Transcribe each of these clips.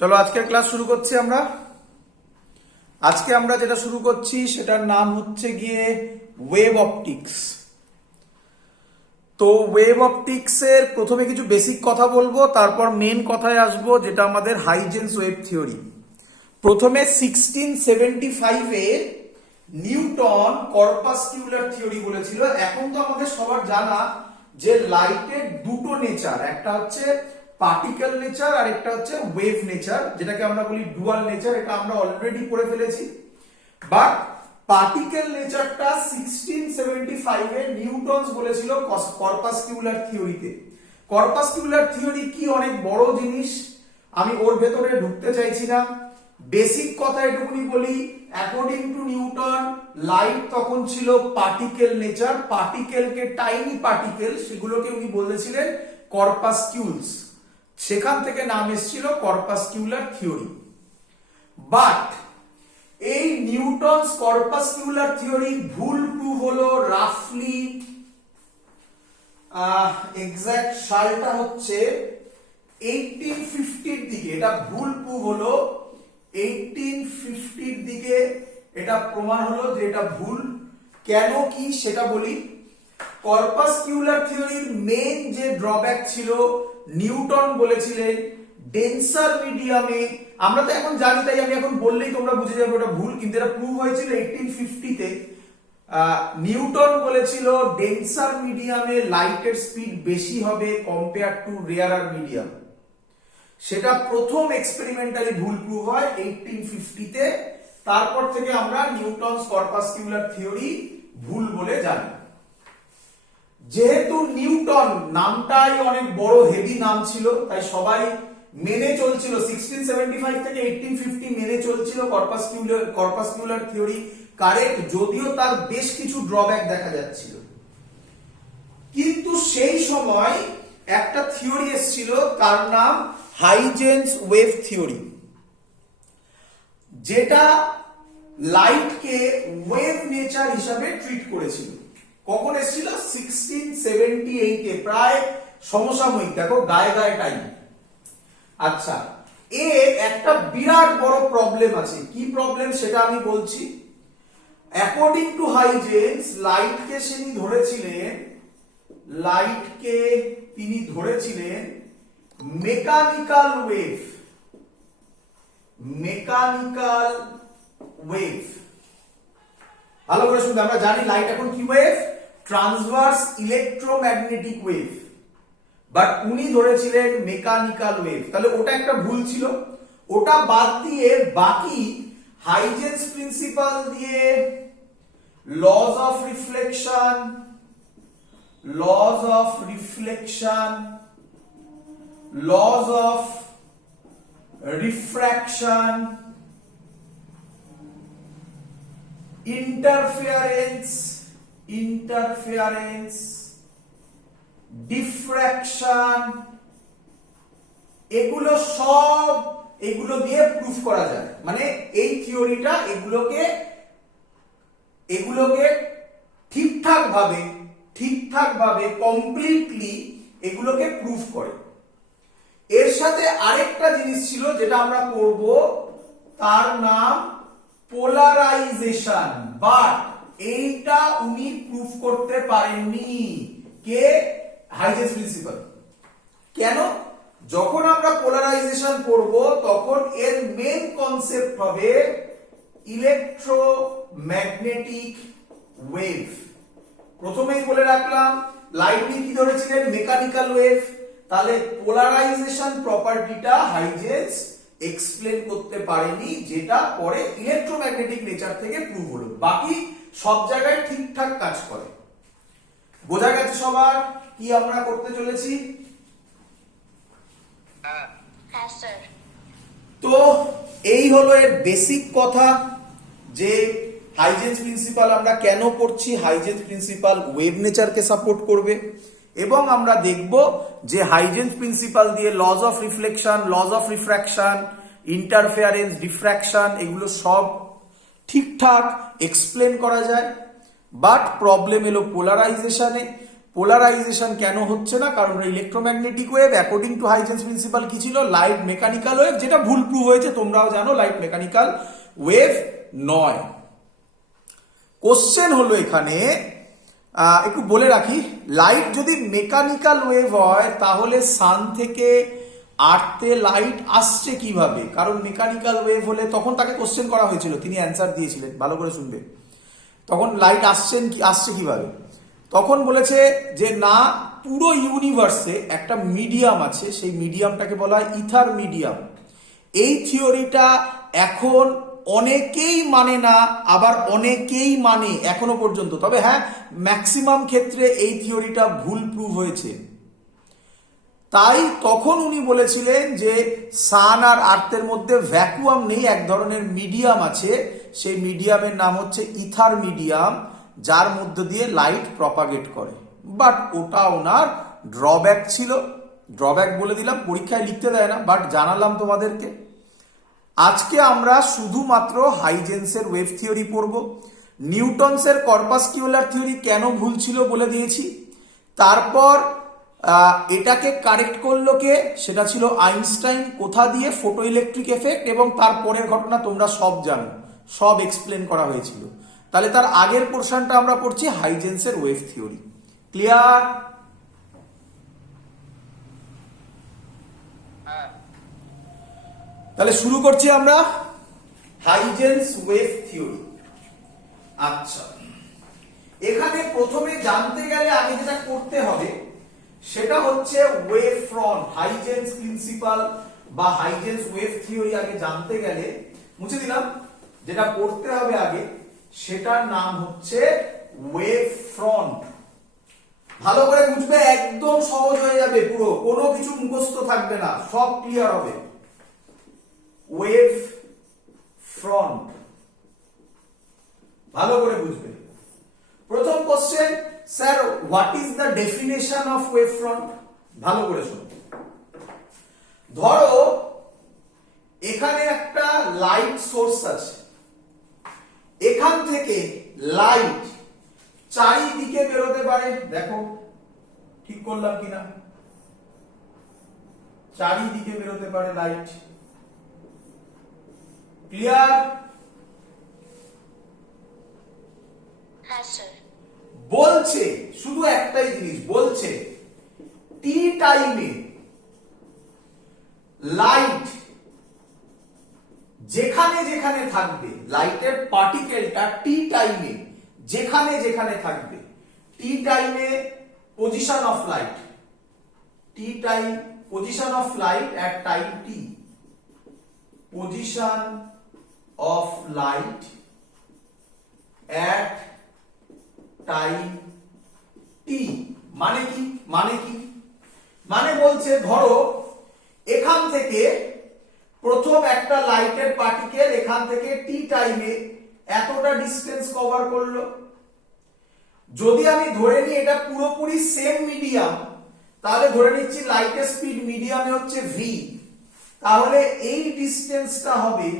চলো আজকের ক্লাস শুরু করছি আমরা। আজকে আমরা যেটা শুরু করছি সেটার নাম হচ্ছে গিয়ে ওয়েভ অপটিক্স। তো ওয়েভ অপটিক্স এর প্রথমে কিছু বেসিক কথা বলবো, তারপর মেন কথায় আসবো যেটা আমাদের হাইজেন্স ওয়েভ থিওরি। প্রথমে 1675 এ নিউটন কর্পাসকিউলার থিওরি বলেছিল। এখন তো আমাদের সবার জানা যে লাইটের দুটো নেচার, একটা হচ্ছে পার্টিকেল নেচার আর একটা হচ্ছে ওয়েভ নেচার, যেটাকে আমরা বলি ডুয়াল নেচার। এটা আমরা অলরেডি পড়ে ফেলেছি। বাট পার্টিকেল নেচারটা 1675 এ নিউটন বলেছিল কর্পাসকিউলার থিওরিতে। কর্পাসকিউলার থিওরি কি অনেক বড় জিনিস, আমি ওর ভেতরে ঢুকতে চাইছি না। বেসিক কথা এটুকুনি বলি, অ্যাকর্ডিং টু নিউটন লাইট তখন ছিল পার্টিকেল নেচার। পার্টিকেলকে টাইনি পার্টিকেল, সেগুলোকে উনি বলেছিলেন কর্পাসকিউলস। সেখান থেকে নাম এসেছিল কর্পাসকিউলার থিওরি। বাট এই নিউটনস কর্পাসকিউলার থিওরি ভুল প্রুভ হলো রাফলি, এক্সাক্ট সালটা হচ্ছে 1850 এর দিকে। এটা ভুল প্রুভ হলো 1850 এর দিকে। এটা প্রমাণ হলো যে এটা ভুল। কেন কি সেটা বলি। কর্পাসকিউলার থিওরির মেন যে ড্রব্যাক ছিল, নিউটন বলেছিলেন ডেন্সার মিডিয়ামে, আমরা তো এখন জানি তাই আমি এখন বললেই তোমরা বুঝে যাবে ওটা ভুল, কিন্তু এটা প্রুভ হয়েছিল 1850 তে। নিউটন বলেছিল ডেন্সার মিডিয়ামে লাইটের স্পিড বেশি হবে কম্পেয়ার টু রেয়ারার মিডিয়াম। সেটা প্রথম এক্সপেরিমেন্টালি ভুল প্রুভ হয় 1850 তে। তারপর থেকে আমরা নিউটনস কর্পাসকিউলার থিওরি ভুল বলে জানি। যেহেতু নিউটন নামটাই অনেক বড় হেভি নাম ছিল, তাই সবাই মেনে চলছিল 1675 থেকে 1850 মেনে চলছিল কর্পাসকিউলার থিওরি কারেক্ট, যদিও তার বেশ কিছু ড্রব্যাক দেখা যাচ্ছিল। কিন্তু সেই সময় একটা থিওরি এসেছিল, তার নাম হাইজেন্স ওয়েভ থিওরি, যেটা লাইটকে ওয়েভ নেচার হিসাবে ট্রিট করেছিল। কখন এসেছিল? 1678 এ, প্রায় সমসাময়িক। দেখো গায়ে গায়ে টাইম। আচ্ছা, একটা বিরাট বড় প্রবলেম আছে। কি প্রবলেম সেটা আমি বলছি। অ্যাকর্ডিং টু হাইজেন্স লাইটকে তিনি ধরেছিলেন মেকানিক্যাল ওয়েভ। ভালো করে শুনতে, আমরা জানি লাইট এখন কি wave? Transverse electromagnetic wave. But উনি ধরেছিলেন মেকানিক্যাল ওয়েভ। তাহলে ওটা একটা ভুল ছিল। ওটা বাদ দিয়ে বাকি হাইজেন্স প্রিন্সিপাল দিয়ে lodge of reflection, lodge of refraction, interference, diffraction, এগুলো দিয়ে প্রুফ করা যায়। মানে এই থিওরিটা এগুলোকে ঠিকঠাক ভাবে কমপ্লিটলি এগুলোকে প্রুফ করে। এর সাথে আরেকটা জিনিস ছিল যেটা আমরা পড়ব, তার নাম পোলারাইজেশন। বাট এইটা উনি প্রুফ করতে পারেননি। কে? Huygens principal. কেন? যখন আমরা পোলারাইজেশন পড়ব তখন এর মেন কনসেপ্ট হবে ইলেকট্রোম্যাগনেটিক ওয়েভ। প্রথমেই বলে রাখলাম লাইট কি ধরেছিলেন? Mechanical wave. তাহলে পোলারাইজেশন প্রপার্টিটা হাইজেন্স এক্সপ্লেন করতে পারেনি, যেটা পরে ইলেকট্রোম্যাগনেটিক নেচার থেকে প্রুভ হলো। বাকি সব জায়গায় ঠিকঠাক কাজ করে। বোঝা গেছে সবার কি আমরা করতে চলেছি? তো এই হলো এর বেসিক কথা, যে হাইজেন্স প্রিন্সিপাল আমরা কেন পড়ছি। হাইজেন্স প্রিন্সিপাল ওয়েভ নেচারকে সাপোর্ট করবে, এবং আমরা দেখব যে হাইজেন্স প্রিন্সিপাল দিয়ে lodge of reflection, lodge of refraction, interference, diffraction এগুলো সব ঠিকঠাক এক্সপ্লেন করা যায়। বাট প্রবলেম এলো পোলারাইজেশনে। পোলারাইজেশন কেন হচ্ছে না? কারণ electromagnetic wave according to Huygens principle কি ছিল? লাইট মেকানিক্যাল ওয়েভ, যেটা ভুল প্রুভ হয়েছে, তোমরাও জানো লাইট মেকানিক্যাল ওয়েভ নয়। কোশ্চেন হলো এখানে, একটু বলে রাখি, লাইট যদি মেকানিক্যাল ওয়েভ হয় তাহলে সান থেকে আর্থে লাইট আসছে কিভাবে? কারণ মেকানিক্যাল ওয়েভ হলে, তখন তাকে কোশ্চেন করা হয়েছিল, তিনি অ্যান্সার দিয়েছিলেন, ভালো করে শুনবে। তখন লাইট আসছে কিভাবে? তখন বলেছে যে না, পুরো ইউনিভার্সে একটা মিডিয়াম আছে, সেই মিডিয়ামটাকে বলা হয় ইথার মিডিয়াম। এই থিওরিটা এখন অনেকেই মানে না, আবার অনেকেই মানে এখনো পর্যন্ত। তবে হ্যাঁ, ম্যাক্সিমাম ক্ষেত্রে এই থিওরিটা ভুল প্রুভ হয়েছে। তাই তখন উনি বলেছিলেন যে সান আর আর্থের মধ্যে ভ্যাকুয়াম নেই, এক ধরনের মিডিয়াম আছে, সেই মিডিয়ামের নাম হচ্ছে ইথার মিডিয়াম, যার মধ্য দিয়ে লাইট প্রপাগেট করে। বাট ওটা ওনার ড্রব্যাক ছিল। ড্রব্যাক বলে দিলাম, পরীক্ষায় লিখতে দেয় না, বাট জানালাম তোমাদেরকে। আজকে আমরা শুধুমাত্র হাইজেন্সের ওয়েভ থিওরি পড়ব। নিউটনসের কর্পাসকিউলার থিওরি কেন ভুল ছিল বলে দিয়েছি। তারপর এটাকে কারেক্ট করলো কে? সেটা ছিল আইনস্টাইন। কোথা দিয়ে? ফটো ইলেকট্রিক এফেক্ট, এবং তার পরের ঘটনা তোমরা সব জানো, সব এক্সপ্লেন করা হয়েছিল। তাহলে তার আগের পোর্শনটা আমরা পড়ছি হাইজেন্সের ওয়েভ থিওরি। ক্লিয়ার? তাহলে শুরু করছি আমরা হাইজেন্স ওয়েভ থিওরি। আচ্ছা, এখানে প্রথমে জানতে গেলে আগে যেটা করতে হবে সেটা হচ্ছে ওয়েভ ফ্রন্ট। হাইজেন্স প্রিন্সিপাল বা হাইজেন্স ওয়েভ থিওরি আগে জানতে গেলে, মুছে দিলাম, যেটা পড়তে হবে আগে সেটার নাম হচ্ছে ওয়েভ ফ্রন্ট। ভালো করে বুঝবে, একদম সহজ হয়ে যাবে, পুরো কোনো কিছু মুখস্থ থাকবে না, সব ক্লিয়ার হবে। ওয়েভ ফ্রন্ট ভালো করে বুঝবে। প্রথম question, sir what is the definition of wave front? ভালো করে শোনো। ধরো এখানে একটা লাইট সোর্স আছে, এখান থেকে লাইট চারিদিকে বেরোতে পারে। দেখো ঠিক করলাম কিনা? চারিদিকে বেরোতে পারে লাইট। ক্লিয়ার? হ্যাঁ স্যার। বলছে শুধু একটাই জিনিস, বলছে টি টাইমে লাইট যেখানে যেখানে থাকবে, লাইটের পার্টিকেলটা টি টাইমে যেখানে যেখানে থাকবে, টি টাইমে position of light, T time position of light at time T, position of light at time T. মানে কি? মানে বলছে ধরো এখান থেকে প্রথম একটা লাইটের পার্টিকেল এখান থেকে টি টাইমে এতটা ডিস্টেন্স কভার করলো। যদি আমি ধরে নিই এটা পুরোপুরি সেম মিডিয়াম, তাহলে ধরে নিচ্ছি লাইটের স্পিড মিডিয়ামে হচ্ছে ভি, তাহলে এই ডিস্টেন্সটা হবে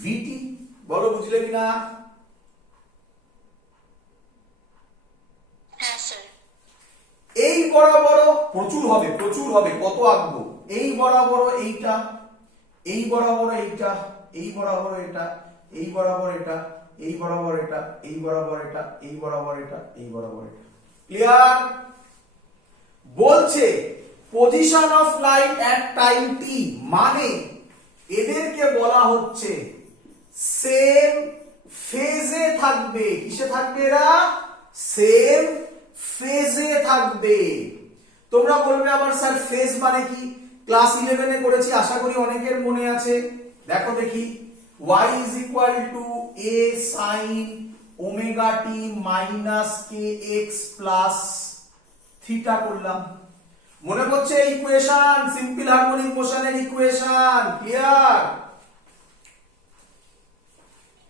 ভিটি। বলো বুঝলে কিনা? হ্যাঁ স্যার। এই বরাবর প্রচুর হবে, কত আঁকবো? এই বরাবর এইটা, এই বরাবর এইটা, এই বরাবর এটা, এই বরাবর এটা, এই বরাবর এটা, এই বরাবর এটা, এই বরাবর এটা, এই বরাবর এটা। ক্লিয়ার? বলছে position of light at time T, মানে এদেরকে বলা হচ্ছে সেম ফেজে থাকবে। কিসে থাকবে এরা? সেম ফেজে থাকবে। তোমরা বলবে আবার স্যার ফেজ মানে কি? ক্লাস 11 এ করেছি, আশা করি অনেকের মনে আছে। দেখো দেখি, y is equal to a sin omega t minus kx plus theta করলাম। মনে করছে ইকুয়েশন, সিম্পল হারমোনিক মোশনের ইকুয়েশন। ক্লিয়ার?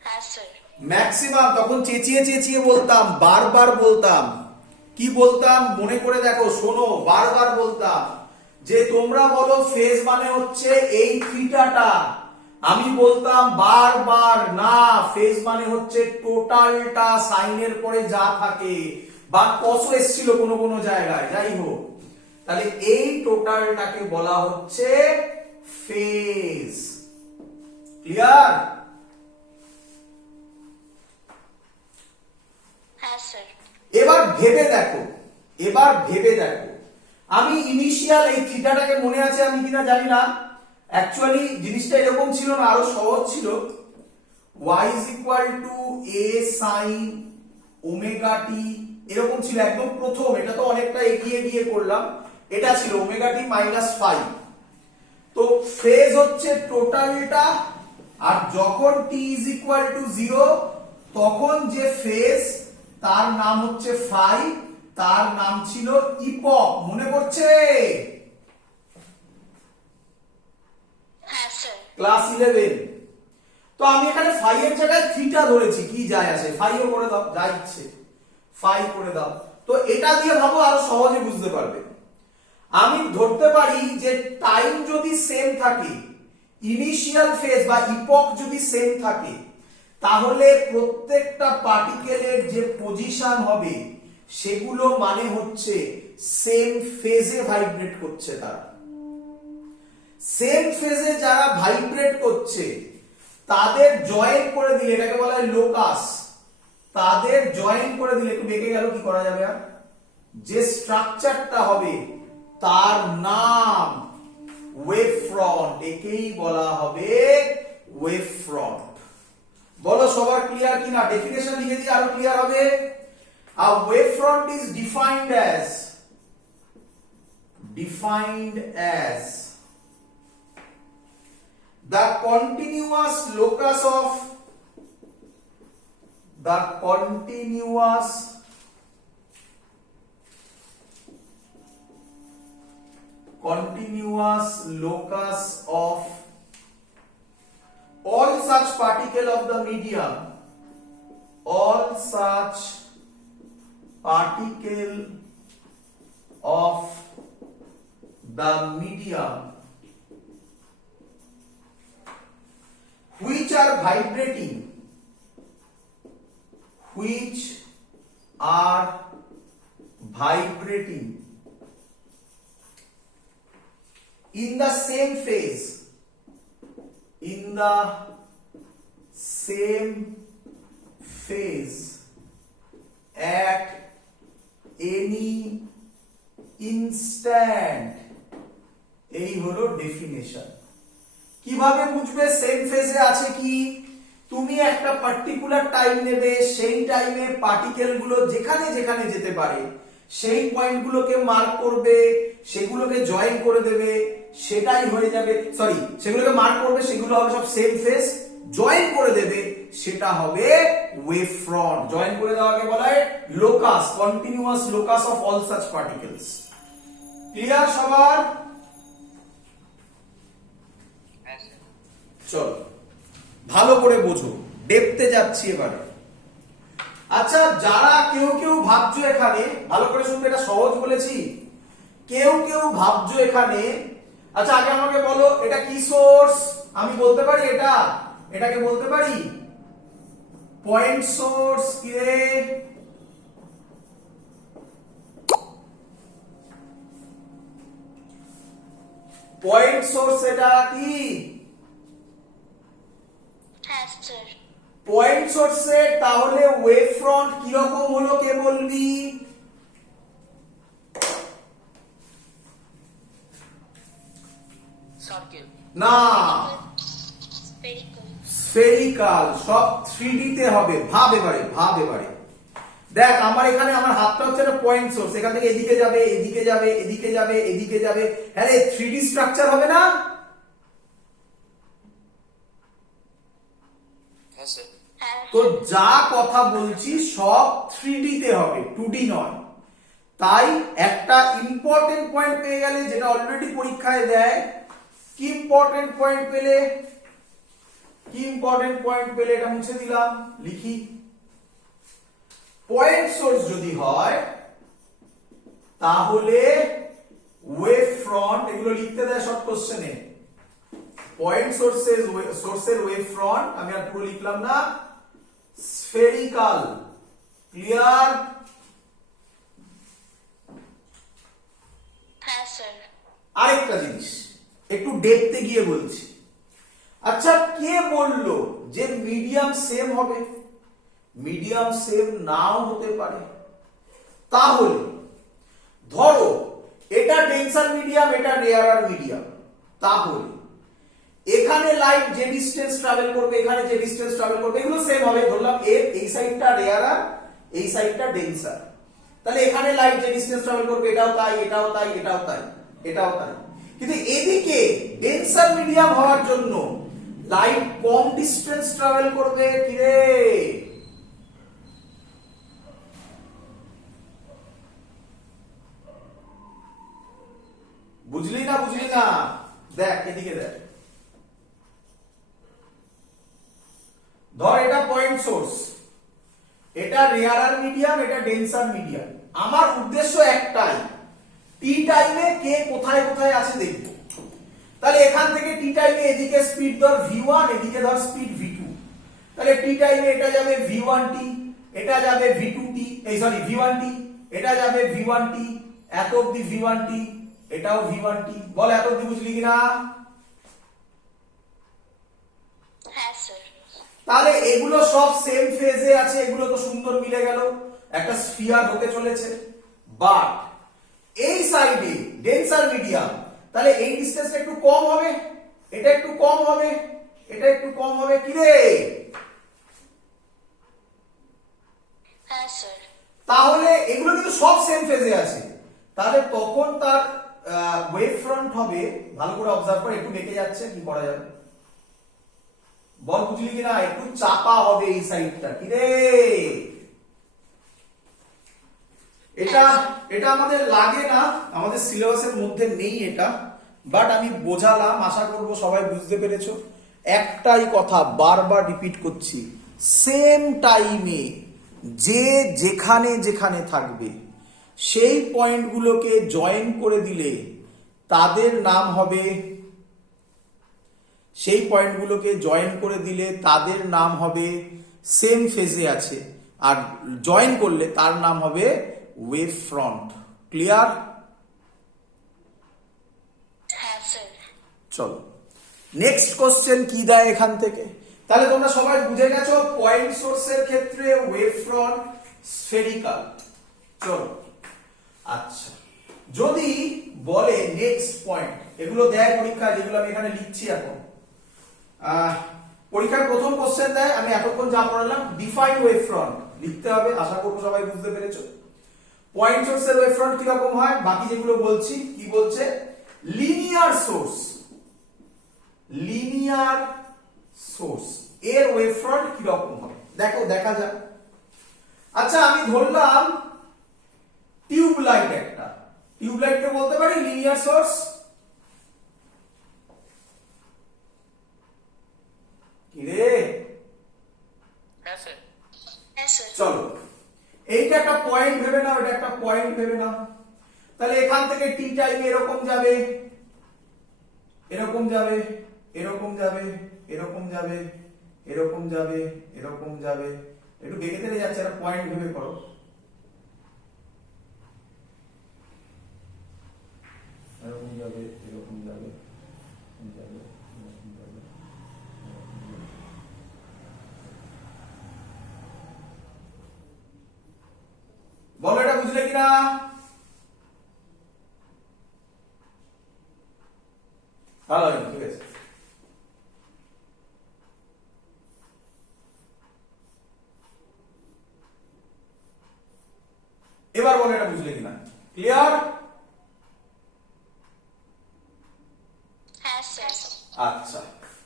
হ্যাঁ স্যার। ম্যাক্সিমাম তখন চেঁচিয়ে চেঁচিয়ে বলতাম, বারবার বলতাম। কি বলতাম মনে করে দেখো, শোনো, বারবার বলতাম যে তোমরা বলো ফেজ মানে হচ্ছে এই থিটাটা, আমি বলতাম বারবার না, ফেজ মানে হচ্ছে টোটালটা, সাইনের পরে যা থাকে বা কসও এসেছিল কোনো কোনো জায়গায়, যাই হোক, তাহলে এই টোটালটাকে বলা হচ্ছে ফেজ। ক্লিয়ার? হ্যাঁ স্যার। এবার ভেবে দেখো, আমি ইনিশিয়াল এই থিটাটাকে মনে আছে আমি কিনা জানি না, অ্যাকচুয়ালি জিনিসটা এরকম ছিল না, আরো সহজ ছিল। y is equal to a sin omega T, এরকম ছিল একদম প্রথম। এটা তো অনেকটা এগিয়ে গিয়ে করলাম। এটা ছিল ওমেগা টি মাইনাস 5। তো ফেজ হচ্ছে টোটালটা, আর যখন t is equal to 0 তখন যে ফেজ তার নাম হচ্ছে ফাই, তার নাম ছিল ইপক। মনে পড়ছে? হ্যাঁ স্যার। ক্লাস 11। তো আমি এখানে ফাই এর জায়গায় থিটা ধরেছি, কি যায় আসে, ফাইও করে দাও, যা ইচ্ছে ফাই করে দাও। তো এটা দিয়ে ভাবো আরো সহজে বুঝতে পারবে। আমি ধরতে পারি যে টাইম যদি সেম থাকে, ইনিশিয়াল ফেজ বা ইপক যদি সেম থাকে, তাহলে প্রত্যেকটা পার্টিকেলের যে পজিশন হবে সেগুলো মানে হচ্ছে সেম ফেজে ভাইব্রেট করছে। তারা সেম ফেজে যারা ভাইব্রেট করছে তাদের জয়েন করে দিলে, এটাকে বলা হয় লোকাস, তাদের জয়েন করে দিলে, একটু বেঁকে গেল, কি করা যাবে আর, যে স্ট্রাকচারটা হবে তার নাম ওয়েভ ফ্রন্ট, একেই বলা হবে ওয়েভ ফ্রন্ট। বলো সবার ক্লিয়ার কিনা? ডেফিনেশন লিখে দিয়ে আরো ক্লিয়ার হবে। A wave front is defined as the continuous locus of all such particle of the medium, which are vibrating in the same phase, at any instant। এই হলো definition. কিভাবে বুঝবে সেম ফেজে আছে কি? তুমি একটা পার্টিকুলার টাইম নেবে, সেই টাইমে পার্টিকেল গুলো যেখানে যেখানে যেতে পারে সেই পয়েন্ট গুলোকে মার্ক করবে, সেগুলোকে জয়েন করে দেবে, সেটাই হয়ে যাবে, সরি, সেগুলোকে মার্ক করবে, সেগুলো হবে সব সেম ফেজ, জয়েন করে দেবে, সেটা হবে ওয়েভ ফ্রন্ট। জয়েন করে দেওয়াকে বলা হয় locus, continuous locus of all such particles. Clear সবার? চলো ভালো করে বোঝো, ডেপথে যাচ্ছি এবারে। আচ্ছা, যারা কেউ ভাবছো এখানে, ভালো করে শুনবে, এটা সহজ বলেছি, কেউ ভাবছো এখানে, আচ্ছা আগে আমাকে বলো এটা কি সোর্স? আমি বলতে পারি এটাকে বলতে পারি পয়েন্ট সোর্স। কি রে? পয়েন্ট সোর্স এটা কি? হ্যাঁ স্যার। পয়েন্ট সোর্সে তাহলে ওয়েভ ফ্রন্ট কিরকম হলো কে বলবি? সার্কেল না, স্ফেরিক্যাল। স্ফেরিক্যাল। সব 3D তে হবে। ভাব এবারে দেখ, আমার এখানে আমার হাতটা হচ্ছে একটা পয়েন্ট সোর্স, এখান থেকে এদিকে যাবে, এদিকে যাবে, এদিকে যাবে, এদিকে যাবে, হ্যাঁ 3D স্ট্রাকচার হবে না? হ্যাঁ স্যার। তো যা কথা বলছি সব 3D তে হবে, 2D নয়। তাই একটা ইম্পর্টেন্ট পয়েন্ট পেয়ে গেলে, যেটা অলরেডি পরীক্ষায় দেয়, কি ইম্পর্টেন্ট পয়েন্ট পেলে এটা মুছে দিলাম, লিখি। পয়েন্ট সোর্স যদি হয় তাহলে ওয়েভ ফ্রন্ট, এগুলো লিখতে দেয় সব কোশ্চেনে। পয়েন্ট সোর্সের ওয়েভ ফ্রন্ট, আমি আর পুরো লিখলাম না, স্ফেরিক্যাল। ক্লিয়ার? আরেকটা জিনিস একটু ডেপথে গিয়ে বলছি। আচ্ছা, কে বললো যে মিডিয়াম সেম হবে? মিডিয়াম সেম নাও হতে পারে। তাহলে ধরো এটা ডেন্সার মিডিয়াম, এটা রেয়ারার মিডিয়াম, তাহলে এখানে লাইট যে ডিসটেন্স ট্রাভেল করবে, এখানে যে ডিসটেন্স ট্রাভেল করবে, এগুলো সেম হবে। ধরলাম এর এই সাইডটা রেয়ারার, এই সাইডটা ডেন্সার, তাহলে এখানে লাইট যে ডিসটেন্স ট্রাভেল করবে এটাও তাই, এটাও তাই, এটাও তাই, এটাও তাই। কিন্তু এদিকে ডেন্সার মিডিয়াম হওয়ার জন্য লাইট কম ডিসটেন্স ট্রাভেল করবে। কি রে, বুঝলি না? বুঝলি না? দেখ এদিকে দেখ, ধর এটা পয়েন্ট সোর্স, এটা রেয়ারার মিডিয়াম, এটা ডেন্সার মিডিয়াম। আমার উদ্দেশ্য একটাই, টি টাইমে কে কোথায় কোথায় আছে দেখব। তাহলে এখান থেকে টি টাইমে এদিকে স্পিড ধর v1, এদিকে ধর স্পিড v2। তাহলে টি টাইমে এটা যাবে v1t, এটা যাবে v2t, এই সরি v1t, এটা যাবে v1t, এত অবধি v1t, এটাও v1t। বল এত অবধি বুঝলি কিনা? হ্যাঁ স্যার। তাহলে এগুলো সব সেম ফেজে আছে, এগুলো তো সুন্দর মিলে গেল, একটা স্ফিয়ার হতে চলেছে। বাট এই সাইডে ডেন্সার মিডিয়াম, তাহলে এই ডিসটেন্সটা একটু কম হবে, এটা একটু কম হবে, এটা একটু কম হবে। কি রে, হ্যাঁ স্যার। তাহলে এগুলো কিন্তু সব সেম ফেজে আছে, তাহলে তখন তার ওয়েভ ফ্রন্ট হবে, ভালো করে অবজার্ভ করে, একটু বেঁকে যাচ্ছে, কি করা যাবে বল? বুঝলি কিনা? একটু চাপা হবে এই সাইডটা। কি রে, এটা এটা আমাদের লাগে না, আমাদের সিলেবাসের মধ্যে নেই এটা, বাট আমি বোঝালাম, আশা করব সবাই বুঝতে পেরেছো। একটাই কথা বারবার রিপিট করছি, সেম টাইমে যে যেখানে যেখানে থাকবে সেই পয়েন্টগুলোকে জয়েন করে দিলে তাদের নাম হবে, সেই পয়েন্টগুলোকে জয়েন করে দিলে তাদের নাম হবে সেম ফেজে আছে, আর জয়েন করলে তার নাম হবে ওয়েভ ফ্রন্ট। ক্লিয়ার? হ্যাঁ স্যার। চলো নেক্সট কোশ্চেন কি দেয় এখান থেকে। তাহলে তোমরা সবাই বুঝে গেছো পয়েন্ট সোর্সের ক্ষেত্রে ওয়েভ ফ্রন্ট স্ফেরিক্যাল। চলো, আচ্ছা যদি বলে নেক্সট পয়েন্ট, এগুলো দেয় পরীক্ষা, যেগুলো আমি এখানে লিখছি এখন, পরীক্ষার প্রথম কোশ্চেন দেয়, আমি এতক্ষণ যা পড়ালাম, ডিফাইন ওয়েভ ফ্রন্ট লিখতে হবে। আশা করবো সবাই বুঝতে পেরেছো। পয়েন্ট সোর্সের ওয়েভ ফ্রন্ট কিরকম হয়, বাকি যেগুলো বলছি, কি বলছে, লিনিয়ার সোর্স, লিনিয়ার সোর্স এর ওয়েভ ফ্রন্ট কিরকম হবে দেখো, দেখা যাক। আচ্ছা আমি ধরলাম টিউবলাইট, একটা টিউবলাইটকে বলতে পারি লিনিয়ার সোর্স। কি রে, হ্যাঁ স্যার। হ্যাঁ স্যার। চলো এইটা একটা পয়েন্ট ভেবে নাও, এটা একটা পয়েন্ট ভেবে নাও। তাহলে এখান থেকে টি টাইম এরকম যাবে, এরকম যাবে, এরকম যাবে, এরকম যাবে, এরকম যাবে, এরকম যাবে, একটু বেঁকে তেড়ে যাচ্ছে, একটা পয়েন্ট ভেবে করো। এরকম যাবে, এরকম যাবে, এরকম যাবে, এরকম যাবে, বলো এটা বুঝলে কিনা? ভালো, ঠিক আছে। এবার বলো এটা বুঝলে কিনা? ক্লিয়ার? হ্যাঁ স্যার। আচ্ছা,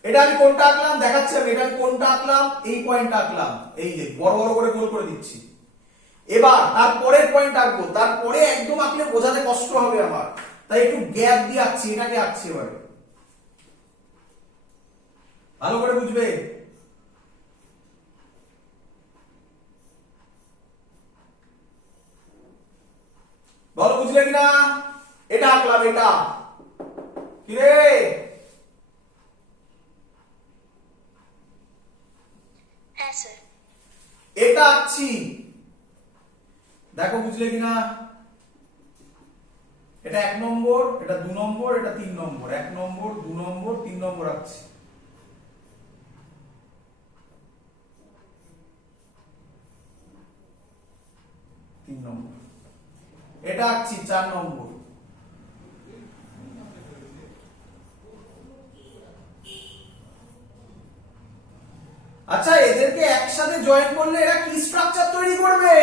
এটা আমি কোনটা আঁকলাম দেখাচ্ছি, আমি এটা কোনটা আঁকলাম, এই পয়েন্টটা আঁকলাম, এই যে বড় বড় করে গোল করে দিচ্ছি। এবার তারপরের পয়েন্ট আঁকবো, তারপরে একদম আঁকলে বোঝাতে কষ্ট হবে আমার, তাই একটু গ্যাপ দিয়ে আঁকছি, এটাকে আঁকছি এবারে, ভালো করে বুঝবে। বলো বুঝলে কিনা? এটা আঁকলাম, এটা কি রে, হ্যাঁ স্যার। এটা আঁকছি, দেখো বুঝলে কিনা? এটা 1 নম্বর, এটা 2 নম্বর, এটা 3 নম্বর, 1 নম্বর 2 নম্বর 3 নম্বর আছে। এটা আঁকছি 4 নম্বর। আচ্ছা, এদেরকে একসাথে জয়েন করলে এরা কি স্ট্রাকচার তৈরি করবে?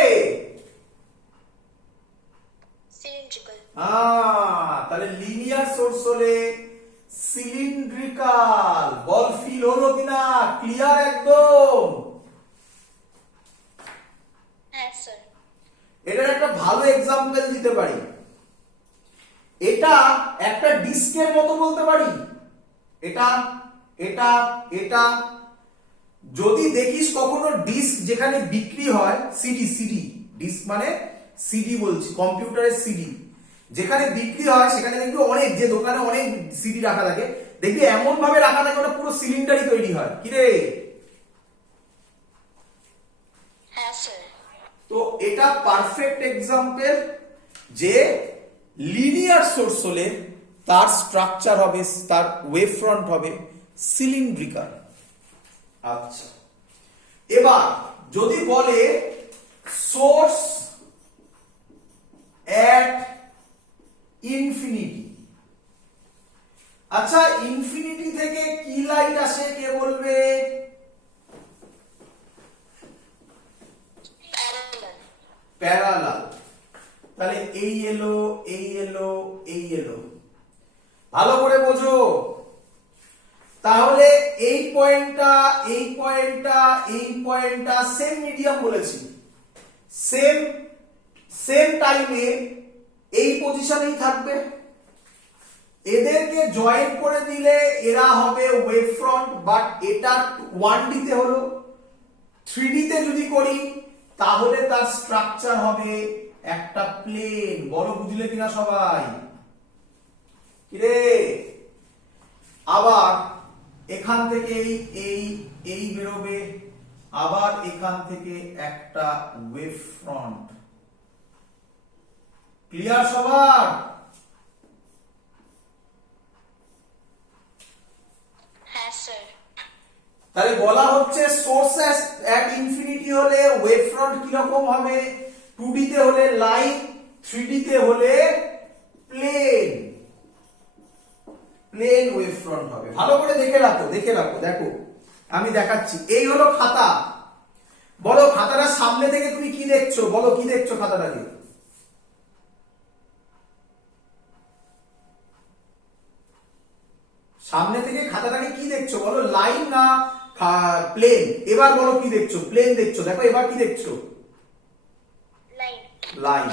Cylindrical. তাহলে লিনিয়ার সোর্স হলে সিলিন্ড্রিকাল। বল ফিল হলো কিনা? ক্লিয়ার একদম? Yes, sir. এটার একটা ভালো এক্সাম্পল দিতে পারি। এটা একটা ডিস্কের মতো বলতে পারি। এটা এটা এটা যদি দেখিস কখনো ডিস্ক যেখানে বিক্রি হয়, সিডি সিডি ডিস্ক মানে সিডি বলছি, কম্পিউটারের সিডি যেখানে বিক্রি হয় সেখানে দেখবি অনেক, যে দোকানে অনেক সিডি রাখা থাকে, দেখবি এমন ভাবে রাখা থাকে ওটা পুরো সিলিন্ডারই তৈরি হয়। কি রে? Yes, sir. তো এটা পারফেক্ট এক্সাম্পল যে লিনিয়ার সোর্স হলে তার স্ট্রাকচার হবে, তার ওয়েভ ফ্রন্ট হবে সিলিন্ড্রিকাল। আচ্ছা, এবার যদি বলে সোর্স এট ইনফিনিটি, আচ্ছা ইনফিনিটি থেকে কি লাইট আসে কে বলবে? Parallel. প্যারালাল। তাহলে এই এলো এই এলো এই এলো, ভালো করে বোঝো। তাহলে এই পয়েন্টটা এই পয়েন্টটা এই পয়েন্টটা সেম মিডিয়াম বলেছি, সেম সেম টাইমে এই পজিশনেই থাকবে। এদেরকে জয়েন করে দিলে এরা হবে ওয়েভ ফ্রন্ট, বাট এটা 1D তে হলো। 3D তে যদি করি তাহলে তার স্ট্রাকচার হবে একটা প্লেন। বলো বুঝলে কিনা সবাই? কিরে, আবার এখান থেকে এই এই বেরোবে, আবার এখান থেকে একটা ওয়েভ ফ্রন্ট। ক্লিয়ার সবার? Yes, sir. তাহলে বলা হচ্ছে সোর্স এট ইনফিনিটি হলে ওয়েভ ফ্রন্ট কিরকম হবে? 2D তে হলে লাইন, 3D তে হলে প্লেন, প্লেন ওয়েভ ফ্রন্ট হবে। ভালো করে দেখে রাখো, দেখে রাখো, দেখো আমি দেখাচ্ছি। এই হলো খাতা। বলো খাতাটা সামনে থেকে তুমি কি দেখছো? বলো কি দেখছো খাতাটাকে? সামনে থেকে খাতাটাকে কি দেখছো? বলো লাইন না প্লেন? এবার বলো কি দেখছো? প্লেন দেখছো। দেখো এবার কি দেখছো? Line. লাইন।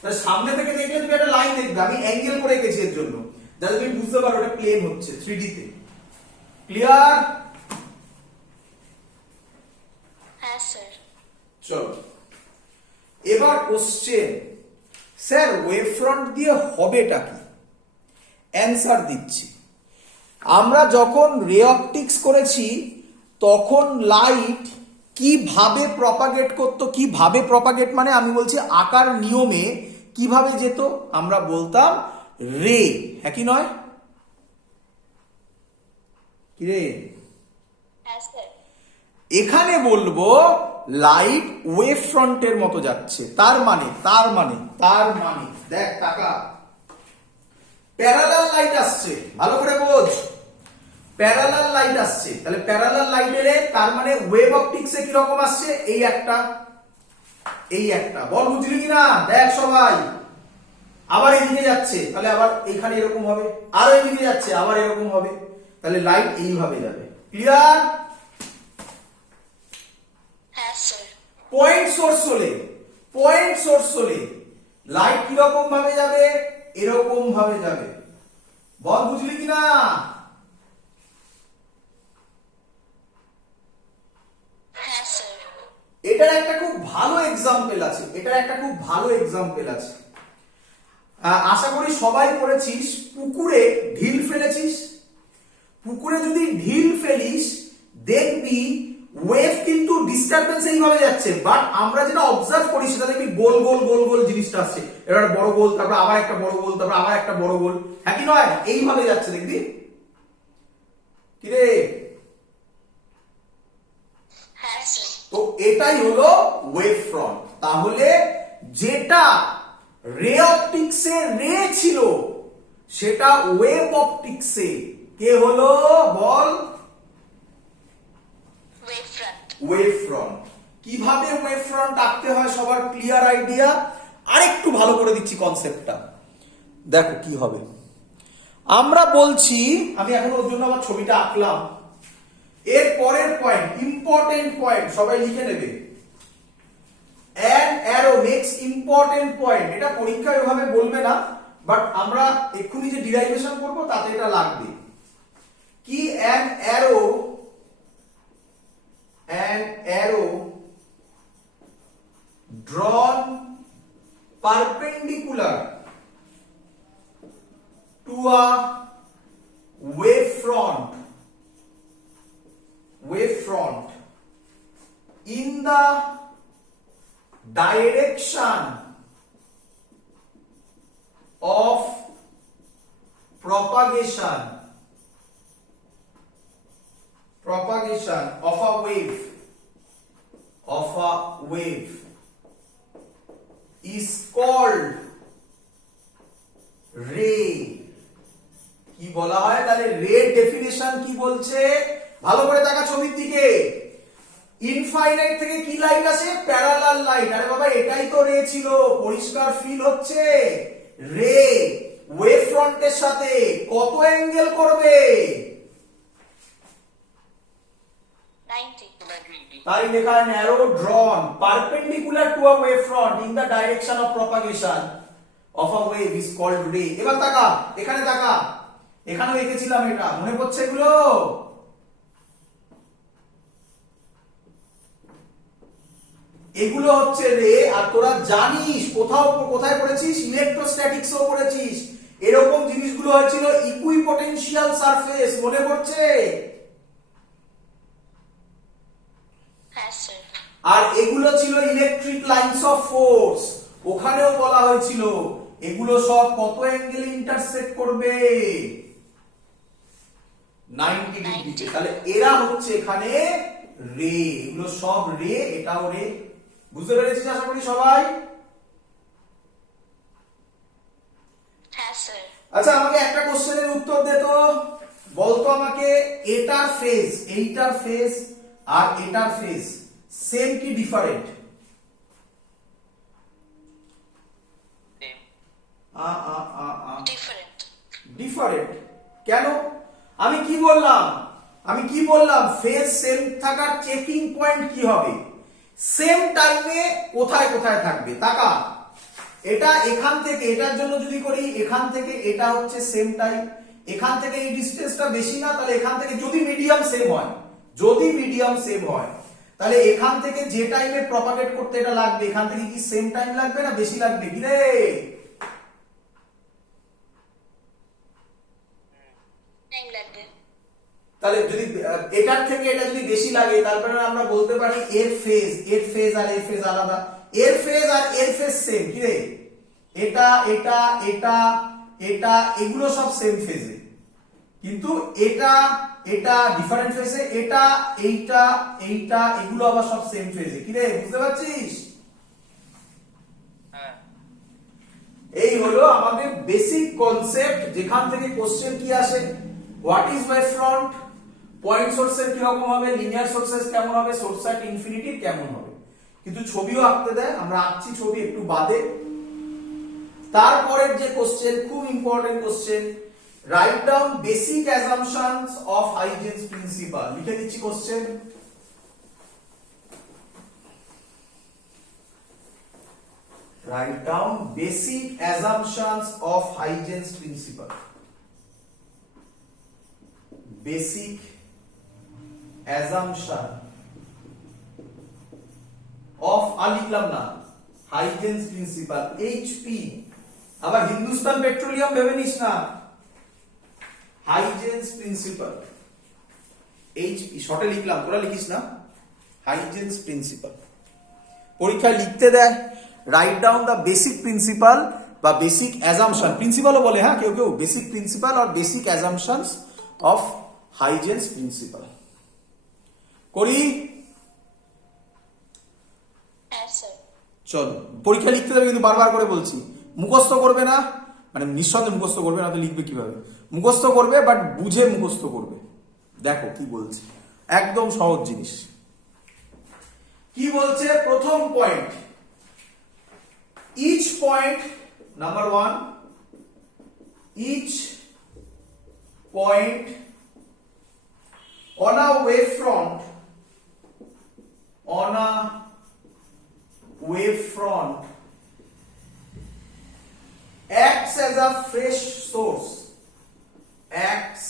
তাহলে সামনে থেকে দেখলে তুমি একটা লাইন দেখবে, আমি অ্যাঙ্গেল করে এঁকেছি এর জন্য, যাতে তুমি বুঝতে পারো এটা প্লেন হচ্ছে 3D তে। ক্লিয়ার? Yes, sir. চলো এবার কোশ্চেন, স্যার ওয়েভ ফ্রন্ট দিয়ে হবেটা কি? অ্যান্সার দিচ্ছি। আমরা যখন রে অপটিক্স করেছি তখন লাইট কিভাবে প্রপাগেট করতো, কিভাবে প্রপাগেট মানে আমি বলছি আকার নিয়মে কিভাবে যেত, আমরা বলতাম রে। হ্যাঁ কি নয়? কি রে? Yes, sir. এখানে বলবো লাইট ওয়েভ ফ্রন্টের মতো যাচ্ছে। তার মানে দেখ টাকা প্যারালাল লাইট আসছে, ভালো করে বোঝ। প্যারালাল লাইট আসছে, তাহলে প্যারালাল লাইট এলে তার মানে ওয়েভ অপটিক্সে কি রকম আসছে? এই একটা এই একটা। বল বুঝলি কিনা? দেখ সবাই, আবার এদিকে যাচ্ছে তাহলে আবার এখানে এরকম হবে, আরো এদিকে যাচ্ছে আবার এরকম হবে, তাহলে লাইট এইভাবে যাবে। Clear? Yes, sir. Point source হলে লাইট কিরকম ভাবে যাবে? এরকম ভাবে যাবে। বল বুঝলি কিনা? Yes, sir. এটার একটা খুব ভালো এক্সাম্পল আছে, আশা করি সবাই করেছিস। পুকুরে ঢিল ফেলেছিস, পুকুরে যদি ঢিল ফেলিস দেখবি ওয়েভ কিন্তু ডিস্টারবেন্স এইভাবে যাচ্ছে, বাট আমরা যেটা অবজার্ভ করি সেটা দেখবি গোল গোল গোল গোল জিনিসটা আসছে, এবার বড় গোল, তারপর আবার একটা বড় গোল, তারপর আবার একটা বড় গোল, হ্যাঁ কি নয়, এইভাবে যাচ্ছে দেখবি। কি রে? হ্যাঁ স্যার। তো এটাই হলো ওয়েভ ফ্রন্ট। তাহলে যেটা রে অপটিক্সে রে ছিল সেটা ওয়েভ অপটিক্সে কে হলো বল? Wave front. Wave front. কিভাবে ওয়েভ ফ্রন্ট আঁকতে হয় সবার ক্লিয়ার আইডিয়া? আরেকটু ভালো করে দিচ্ছি কনসেপ্টটা, দেখো কি হবে। আমরা বলছি, আমি এখন ওর জন্য আমার ছবিটা আঁকলাম, এর পরের পয়েন্ট, ইম্পর্টেন্ট পয়েন্ট সবাই লিখে নেবে। An arrow next important point, এটা পরীক্ষায় ওইভাবে বলবে না, বাট আমরা এক্ষুনি যে ডিরাইভেশন করব তাতে এটা লাগবে। কি? An arrow drawn perpendicular to a wavefront in the direction of propagation of a wave is called ray। কি বলা হয় তাহলে? রে ডেফিনেশন কি বলছে ভালো করে দেখা ছবির দিকে। ইনফাইনাইট থেকে কি লাইট আসে? Parallel light. আরে বাবা এটাই তো রে ছিল, পরিষ্কার ফিল হচ্ছে। রে ওয়েভ ফ্রন্টের সাথে কত অ্যাঙ্গেল করবে? 90 তাই লেখা narrow drawn perpendicular to a wave front in the direction of propagation of a wave is called ray. এবার তাকা, এখানে তাকা, এখানেও এঁকেছিলাম, এটা মনে পড়ছে এগুলো? এগুলো হচ্ছে রে। আর তোরা জানিস কোথায় পড়েছিস? ইলেকট্রোস্ট্যাটিক্সও পড়েছিস। এরকম জিনিসগুলো হয়েছিল ইকুইপোটেনশিয়াল সারফেস, মনে পড়ছে? হ্যাঁ স্যার। আর এগুলো ছিল ইলেকট্রিক লাইনস অফ ফোর্স, ওখানেও বলা হয়েছিল এগুলো সব কত অ্যাঙ্গেলে ইন্টারসেক্ট করবে? 90 ডিগ্রিতে। তাহলে এরা হচ্ছে এখানে রে, এগুলো সব রে, এটাও রে। বুঝতে পেরেছিস আশা করি সবাই? হ্যাঁ স্যার। আচ্ছা আমাকে একটা কোশ্চেনের উত্তর দে তো, বলতো আমাকে এটার ফেজ, এইটার ফেজ আর এটার ফেজ সেম কি ডিফারেন্ট? ডিফারেন্ট। ডিফারেন্ট কেন? আমি কি বললাম ফেজ সেম থাকার চেকিং পয়েন্ট কি হবে? সেম টাইমে কোথায় কোথায় থাকবে? তাকা, এটা এখান থেকে এটার জন্য যদি করি, এখান থেকে এটা হচ্ছে সেম টাইম, এখান থেকে এই ডিসটেন্সটা বেশি না, তাহলে এখান থেকে যদি মিডিয়াম সেম হয় তাহলে এখান থেকে যে টাইমে প্রপাগেট করতে এটা লাগবে, এখান থেকে কি সেম টাইম লাগবে না বেশি লাগবে? কি রে? টাইম লাগবে। তাহলে যদি এটার থেকে এটা যদি বেশি লাগে, তারপরে আমরা বলতে পারি এর ফেজ আর এর ফেজ আলাদা, এর ফেজ আর এর ফেজ সেম। কি রে? এটা এটা এটা এটা এগুলো সব সেম ফেজে, কিন্তু এটা এটা ডিফারেন্ট ফেজে, এটা এইটা এইটা এগুলো আবার সব সেম ফেজে। কি রে, বুঝতে পারছিস? হ্যাঁ। এই হলো আমাদের বেসিক কনসেপ্ট, যেখান থেকে কোশ্চেন কি আসে, what is wave front, point সোর্সের কি রকম হবে, লিনিয়ার সোর্সেস কেমন হবে, সোর্স অ্যাট ইনফিনিটি কেমন হবে। কিন্তু ছবিও আঁকতে দেয়, আমরা আঁকছি ছবি একটু বাদে। তারপরের যে কোশ্চেন, খুব important question, write down basic assumptions of Huygens principle. লিখে দিচ্ছি question. Write down basic assumptions of Huygens principle. Basic assumption of লিখলাম না, Huygens principle, HP, আবার হিন্দুস্তান পেট্রোলিয়াম ভেবে নিস না, Huygens principle, HP শর্টে লিখলাম, তোরা লিখিস না। Huygens principle. পরীক্ষায় লিখতে দেয় write down the basic principle বা বেসিক অ্যাজাম্পশন, প্রিন্সিপালও বলে, হ্যাঁ কেউ কেউ, বেসিক প্রিন্সিপাল আর basic assumptions of Huygens principle. করি? হ্যাঁ স্যার। চলো, পরীক্ষা লিখতে দেবে কিন্তু বারবার করে বলছি, মুখস্থ করবে না, মানে নিঃসন্দেহে মুখস্থ করবে না, তো লিখবে কিভাবে? মুখস্থ করবে, বাট বুঝে মুখস্থ করবে। দেখো কি বলছে, একদম সহজ জিনিস। কি বলছে? প্রথম point, each point, number 1, each point on a wavefront, on a wavefront acts as a fresh source, acts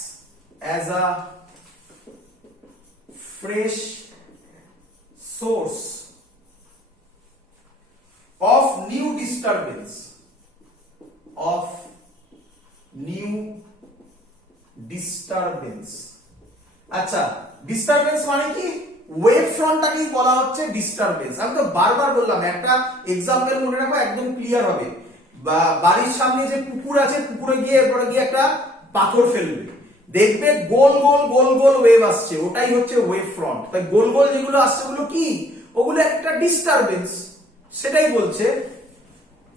as a fresh source of new disturbance, of new disturbance। আচ্ছা, ডিস্টারবেন্স মানে কি? ওয়েভ ফ্রন্টটাকেই বলা হচ্ছে ডিস্টারবেন্স। আমি তো বারবার বললাম, একটা এক্সাম্পল মনে রাখো, একদম ক্লিয়ার হবে। বাড়ির সামনে যে পুকুর আছে, পুকুরে গিয়ে এরপরে গিয়ে একটা পাথর ফেলবে, দেখবে গোল গোল গোল গোল ওয়েভ আসছে, ওটাই হচ্ছে ওয়েভ ফ্রন্ট। তাই গোল গোল যেগুলো আসছে ওগুলো কি? ওগুলো একটা ডিস্টারবেন্স। সেটাই বলছে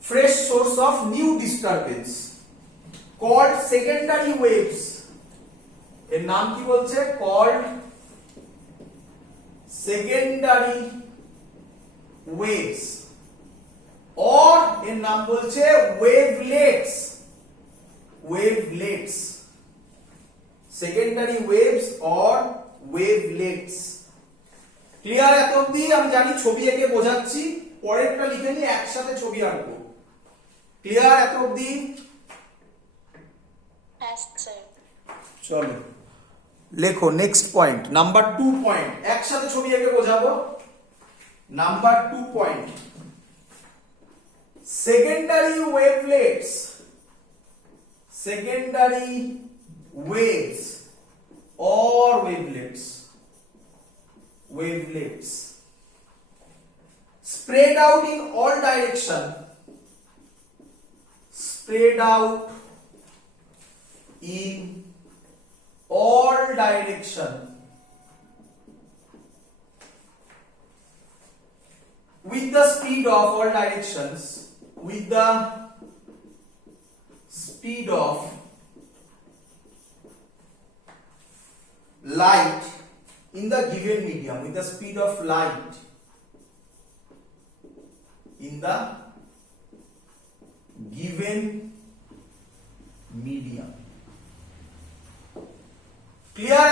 fresh source of new disturbance called secondary waves. এর নাম কি বলছে? কল্ড সেকেন্ডারি ওয়েভস, অর এর নাম বলছে ওয়েভলেটস। ওয়েভলেটস, সেকেন্ডারি ওয়েভস অর ওয়েভলেটস। ক্লিয়ার এত অব্দি? আমি জানি ছবি এঁকে বোঝাচ্ছি, পরেরটা লিখে নিয়ে একসাথে ছবি আঁকবো। ক্লিয়ার এত অব্দি? হ্যাঁ স্যার। চলো লেখো নেক্সট পয়েন্ট, নাম্বার 2 পয়েন্ট, একসাথে ছবি এঁকে বোঝাবো। Number 2 point, secondary wavelets, secondary waves or wavelets spread out in all direction, spread out in all direction with the speed of all directions, with the speed of light in the given medium, with the speed of light in the given medium. Clear?